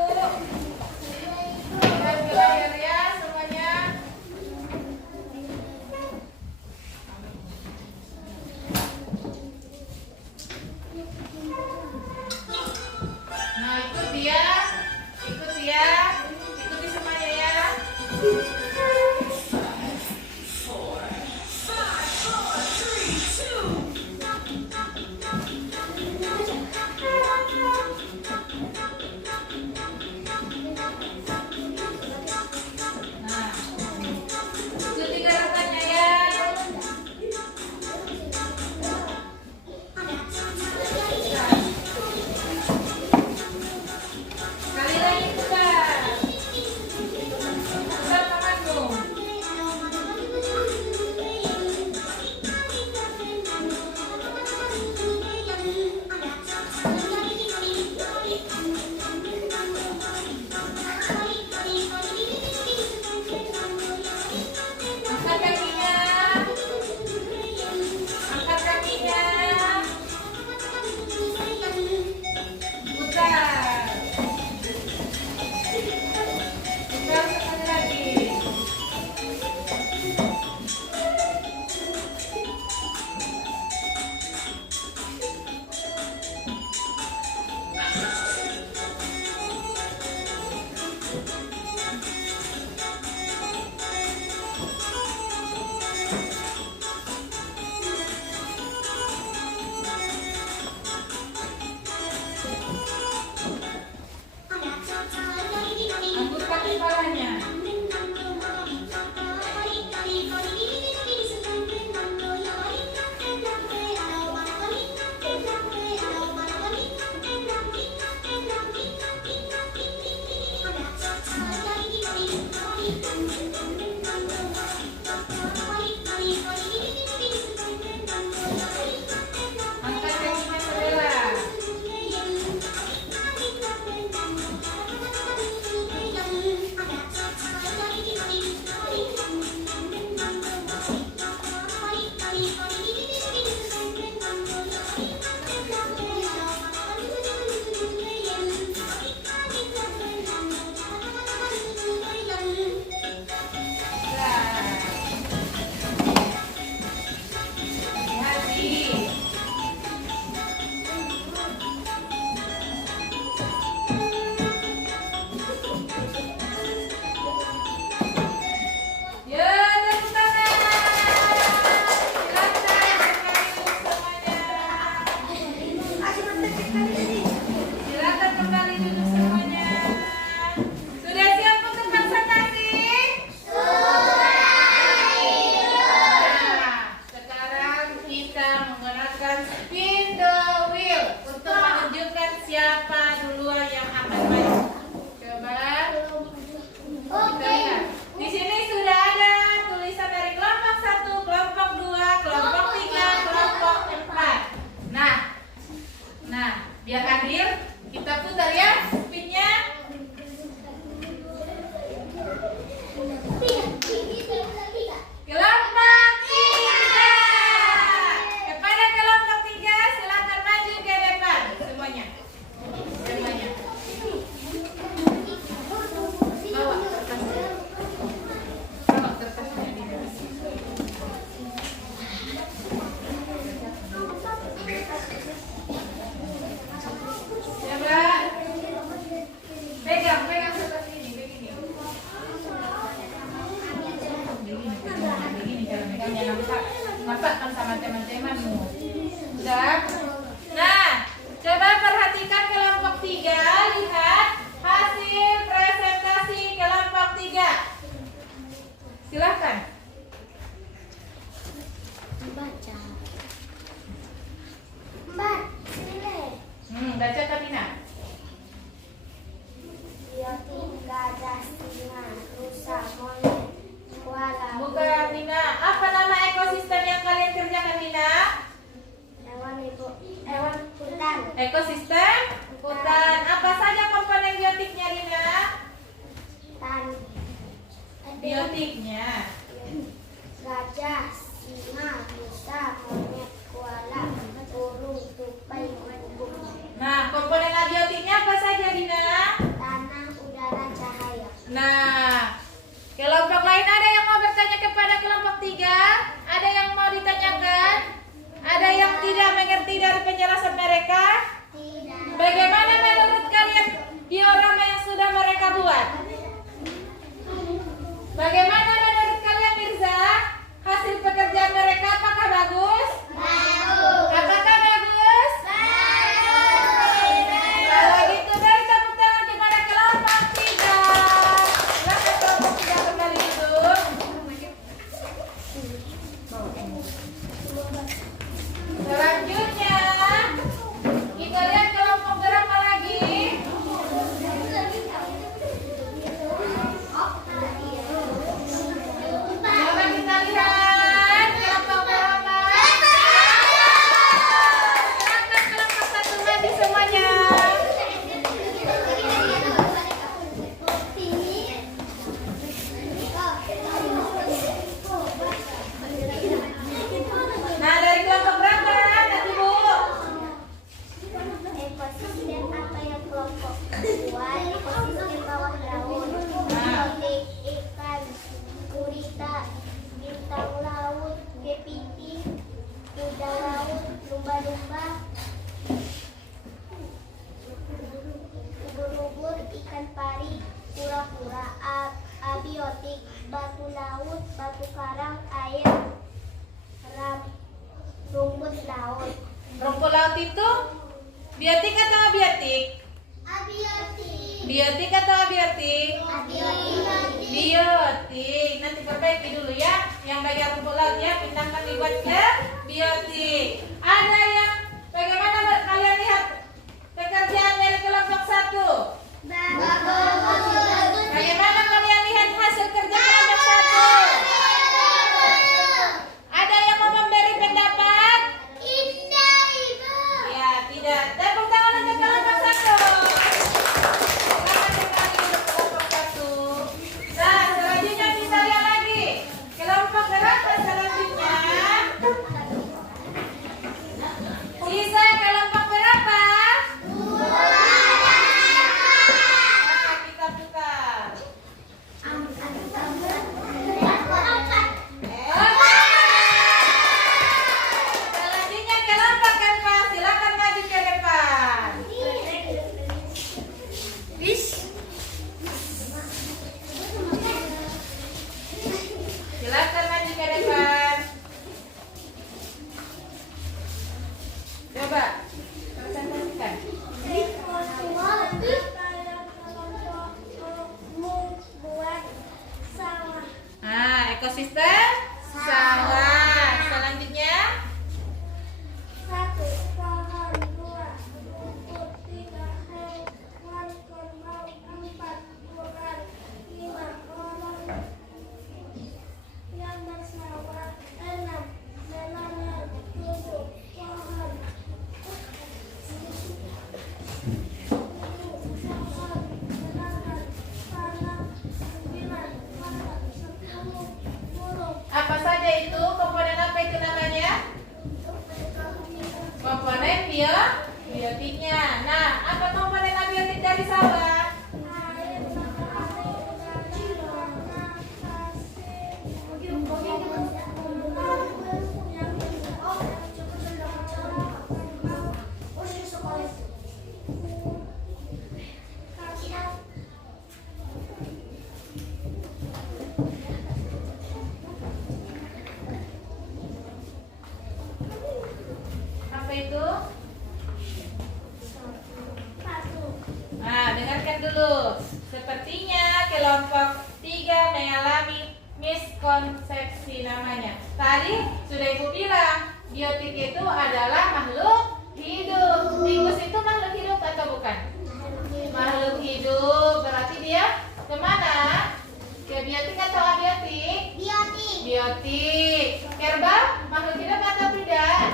Lihat ke layar ya semuanya. Nah, ikuti ya, ikuti semuanya ya. sama teman-temanmu. Sudah? Nah, coba perhatikan kelompok 3, lihat hasil presentasi kelompok 3. Silakan. Baca. Mbak, sini. Baca Kamina. Biotik, gajah, singa, rusa, monyet, koala. Bukan Nina. Apa nama ekosistem yang kalian kerjakan Nina? Hewan ibu. Hewan hutan. Ekosistem hutan. Apa saja komponen biotiknya Nina? Biotiknya. Gajah, singa, rusa, monyet, koala, burung, tupai, kupu. Nah, komponen abiotiknya apa saja Dina? Tanah, udara, cahaya. Nah, kelompok lain ada yang mau bertanya kepada kelompok 3? Ada yang mau ditanyakan? Ada yang tidak mengerti dari penjelasan mereka? Tidak. Bagaimana menurut kalian diorama yang sudah mereka buat? Bagaimana menurut kalian Mirza? Hasil pekerjaan mereka apakah bagus? Bagus. Apakah bagus? Kalau gitu beri tepuk tangan kepada kelompok 3. Silakan kelompok 3 kembali duduk. Selanjutnya kita lihat kelompok berapa lagi? Coba kita lihat kelompok berapa? Silakan kelompok 1 maju semuanya. Nah, dari kelompok berapa? Nanti Bu. Ekosistem apa yang kelompok kedua? Ekosistem bawah laut. Nah. Biotik ikan, gurita, bintang laut, kepiting, kuda laut, lumba-lumba, ubur-ubur, ikan pari, kura-kura. Abiotik, batu laut, batu karang, air, rumput laut. Rumput laut itu biotik atau abiotik? Abiotik. Biotik atau abiotik? Abiotik. Biotik. Nanti perbaiki dulu ya. Yang bagian rumput laut ya, pindahkan dibuat ke biotik. Ada yang bagaimana kalian lihat pekerjaan dari kelompok 1? Bagaimana kalian lihat hasil kerja kelompok 1? Ada yang mau memberi pendapat? Indah, Ibu. Ya, tidak. Tepuk tangan untuk kelompok 1. Selamat sekali untuk kelompok 1. Nah, selanjutnya kita lihat lagi. Kelompok berapa selanjutnya? Sisa kelompok berapa? 2. Nah, kita putar. Selanjutnya kelompok keempat, silakan maju ke depan. Silakan maju ke depan. Coba presentasikan. Nah, ekosistem sawah. Selanjutnya apa saja itu? Komponen apa itu namanya? Komponen biotiknya. Nah, apa komponen abiotik dari sawah? konsepsi namanya. Tadi sudah Ibu bilang, biotik itu adalah makhluk hidup. Tikus itu makhluk hidup atau bukan? Makhluk hidup. Berarti dia kemana? Ke biotik atau abiotik? Biotik. Biotik. Kerbau makhluk hidup atau tidak?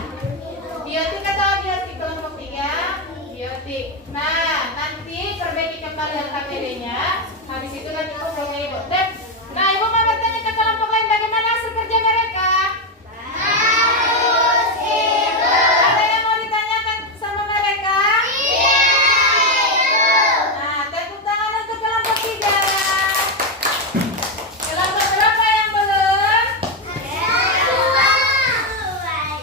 Biotik atau abiotik? Kelompok 3 biotik. Nah, nanti perbaiki kembali LKPD-nya. Habis itu nanti kelompoknya Ibu. Nah, Ibu mau bertanya ke kelompok lain bagaimana hasil kerja mereka? Bagus, Ibu. Ada yang mau ditanyakan sama mereka? Iya, Ibu. Nah, tepuk tangan untuk kelompok 3. Kelompok berapa yang belum?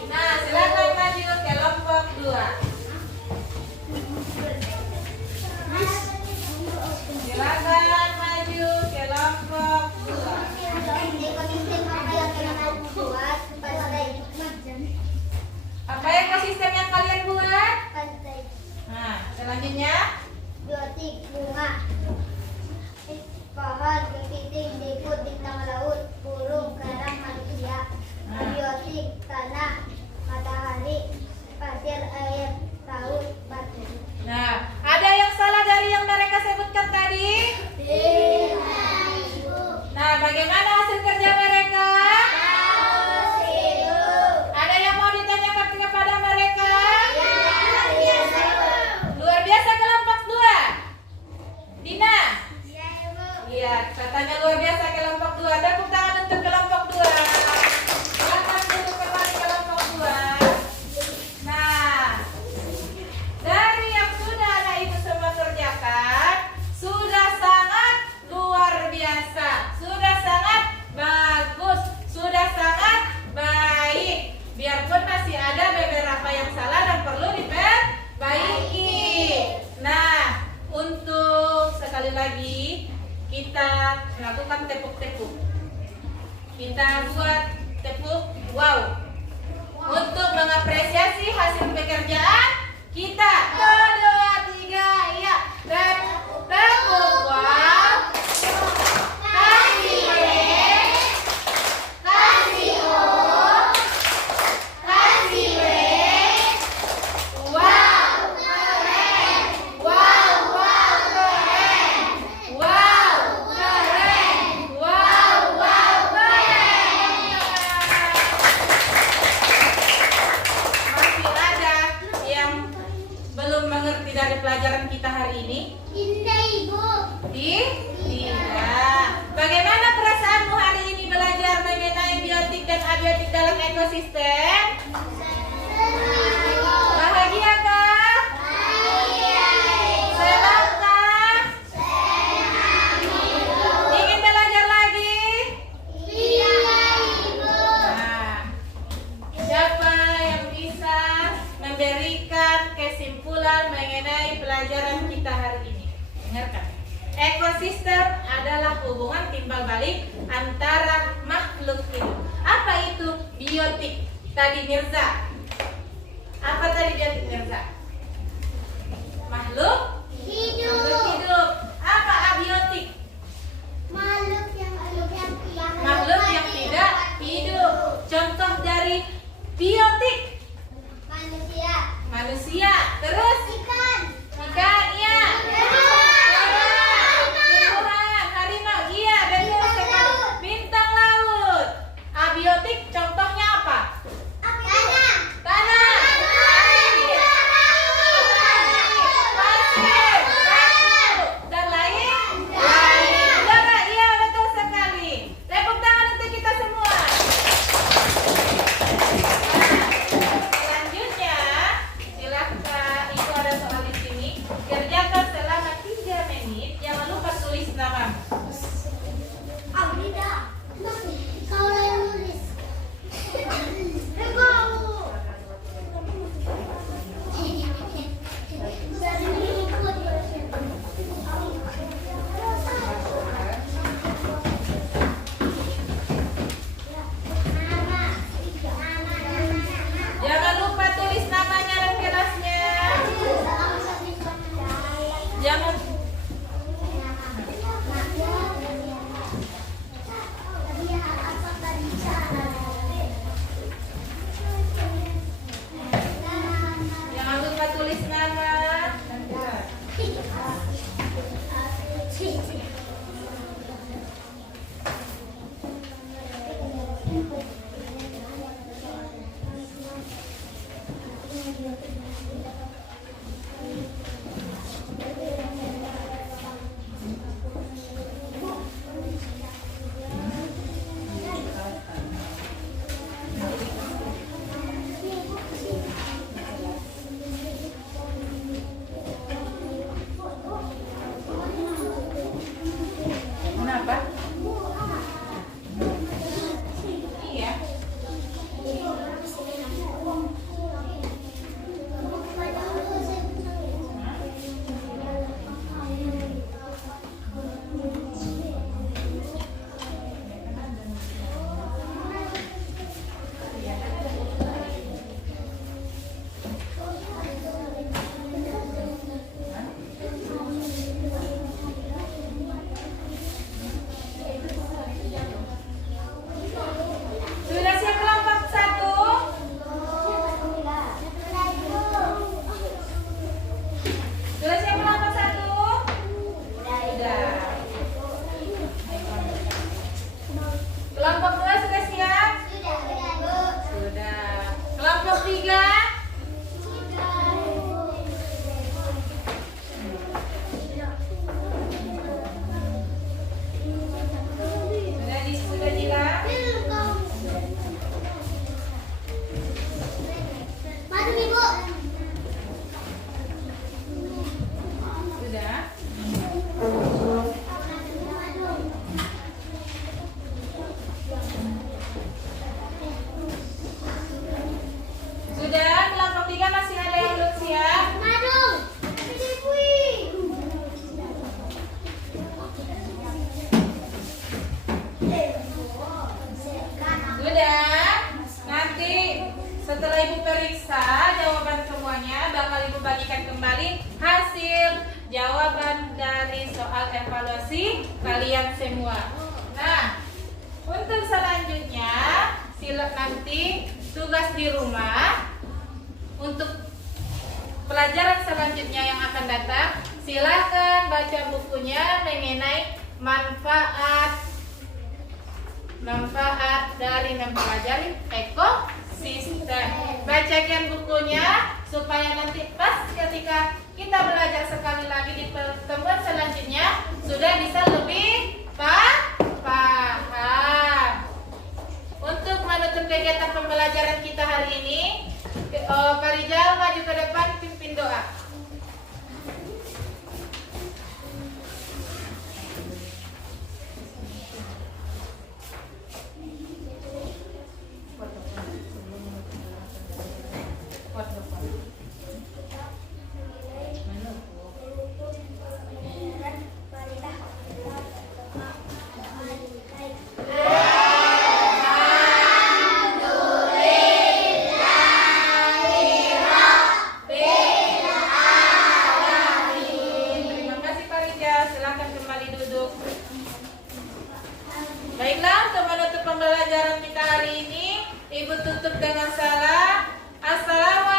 Nah, silakan maju kelompok 2. Silakan maju kelompok 2. Ekosistem apa yang kalian buat? Apa ekosistem yang kalian buat? Pantai. Nah, selanjutnya Biotik bunga. Pohon, kepiting, jeput, bintang laut, burung, karang, manusia. Abiotik tanah, matahari, pasir, air, laut, batu. Nah, ada yang salah dari yang mereka sebutkan tadi? Tidak, Ibu. Nah, bagaimana hasil kerja mereka? Bagus, Ibu. Ada yang mau ditanyakan kepada mereka? Iya, Ibu. Luar biasa kelompok 2. Dina? Iya, Ibu. Iya, katanya luar biasa kelompok 2. Tepuk tangan untuk kelompok 2. Silakan duduk kembali kelompok 2. Nah, dari yang sudah anak ibu semua kerjakan, sudah sangat luar biasa, sudah sangat bagus, sudah sangat baik. Biarpun masih ada beberapa yang salah dan perlu diperbaiki. Nah, untuk sekali lagi kita melakukan tepuk-tepuk. Kita buat tepuk wow untuk mengapresiasi hasil pekerjaan kita. 1, 2, 3, ya. Tepuk wow. Kasih W, kasih O, kasih W. Wow, keren. Wow, wow, keren. Wow, keren. Wow, wow, keren. Masih ada yang belum mengerti dari pelajaran kita hari ini? Tidak, Ibu. Tidak. Bagaimana perasaanmu hari ini belajar mengenai biotik dan abiotik dalam ekosistem? Bahagia kah? Senang kah? Ingin belajar lagi? Nah, siapa yang bisa memberikan kesimpulan mengenai pelajaran kita hari ini? Dengarkan. Ekosistem adalah hubungan timbal balik antara makhluk hidup. Apa itu biotik? Tadi Mirza. Apa tadi biotik Mirza? Makhluk hidup. Apa abiotik? Makhluk yang Makhluk yang tidak hidup. Contoh dari biotik manusia. Terus ikan, iya. Tumbuhan, harimau, iya. Betul sekali. Bintang laut. Abiotik contohnya apa? Tanah. Pasir. Kenapa? Iya. Sudah siap kelompok 1? Sudah siap kelompok 1? Sudah. Kelompok 2 sudah siap? Sudah. Kelompok 3? Sudah bilang? Sudah. Sudah, kelompok 3 masih ada yang belum siap? Sudah. Nanti setelah Ibu periksa jawaban semuanya, bakal Ibu bagikan kembali hasil jawaban dari soal evaluasi kalian semua. Nah, untuk selanjutnya sila nanti tugas di rumah untuk pelajaran selanjutnya yang akan datang, silakan baca bukunya mengenai manfaat dari mempelajari ekosistem. Bacakan bukunya supaya nanti pas ketika kita belajar sekali lagi di pertemuan selanjutnya sudah bisa lebih paham. Untuk menutup kegiatan pembelajaran kita hari ini, Pak Rijal maju ke depan pimpin doa. Terima kasih Pak Rijal, silakan kembali duduk. Baiklah, untuk menutup pembelajaran kita hari ini, Ibu tutup dengan salam. Assalamualaikum.